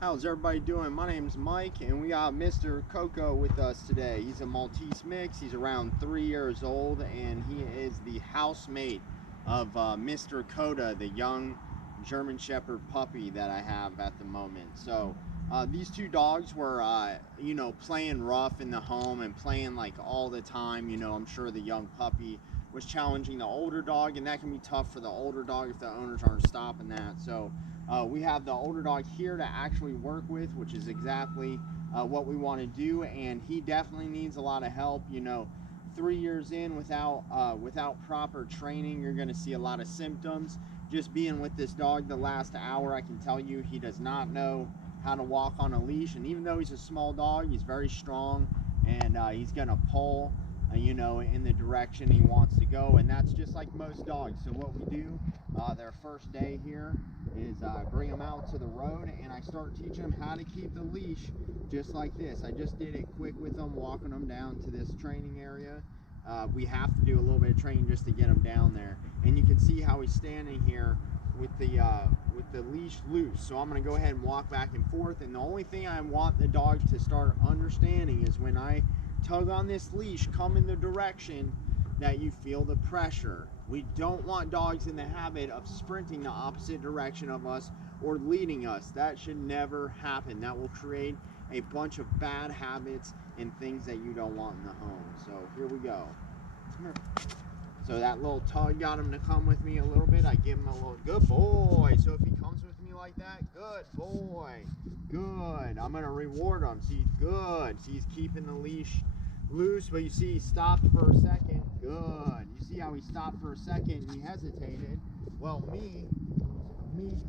How's everybody doing? My name's Mike, and we got Mr. Coco with us today. He's a Maltese mix. He's around 3 years old, and he is the housemate of Mr. Coda, the young German Shepherd puppy that I have at the moment. So these two dogs were, playing rough in the home and playing like all the time. I'm sure the young puppy was challenging the older dog, and that can be tough for the older dog if the owners aren't stopping that. So we have the older dog here to actually work with, which is exactly what we want to do, and he definitely needs a lot of help. 3 years in without proper training, you're going to see a lot of symptoms. Just being with this dog the last hour, I can tell you he does not know how to walk on a leash, and even though he's a small dog, he's very strong, and he's going to pull in the direction he wants to go, and that's just like most dogs. So what we do their first day here is bring them out to the road, and I start teaching them how to keep the leash just like this. I just did it quick with them, walking them down to this training area. We have to do a little bit of training just to get him down there, and you can see how he's standing here with the leash loose. So I'm going to go ahead and walk back and forth, and the only thing I want the dog to start understanding is when I tug on this leash, come in the direction that you feel the pressure. We don't want dogs in the habit of sprinting the opposite direction of us or leading us. That should never happen. That will create a bunch of bad habits and things that you don't want in the home. So here we go. Come here. So that little tug got him to come with me a little bit. I give him a little, good boy. So if he comes with me like that, good boy, good. I'm gonna reward him. See, good. See, he's keeping the leash loose, but you see he stopped for a second. Good. You see how he stopped for a second and he hesitated. Well, me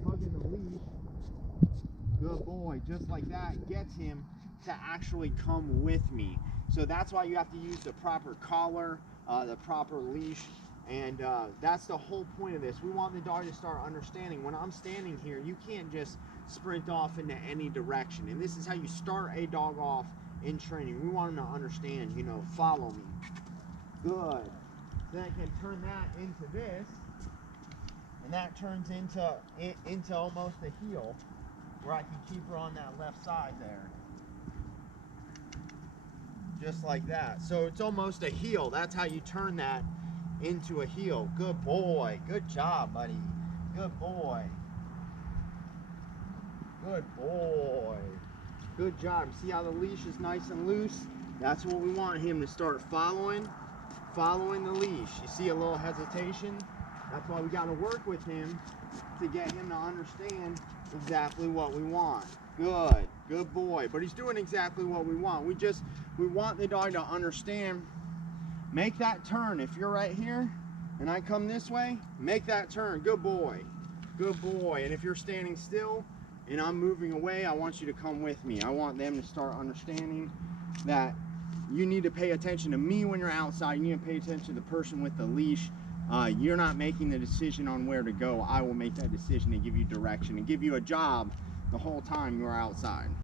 tugging the leash, good boy, just like that, gets him to actually come with me. So that's why you have to use the proper collar, the proper leash, and that's the whole point of this. We want the dog to start understanding when I'm standing here, you can't just sprint off into any direction, and this is how you start a dog off in training. We want them to understand, follow me. Good. Then I can turn that into this, and that turns into almost a heel, where I can keep her on that left side there. Just like that. So it's almost a heel. That's how you turn that into a heel. Good boy. Good job, buddy. Good boy. Good boy. Good job. See how the leash is nice and loose? That's what we want him to start following the leash. You see a little hesitation? That's why we got to work with him to get him to understand exactly what we want. Good boy. But he's doing exactly what we want. We want the dog to understand. Make that turn. If you're right here and I come this way, make that turn. Good boy. Good boy. And if you're standing still and I'm moving away, I want you to come with me. I want them to start understanding that you need to pay attention to me when you're outside. You need to pay attention to the person with the leash. You're not making the decision on where to go. I will make that decision and give you direction and give you a job the whole time you're outside.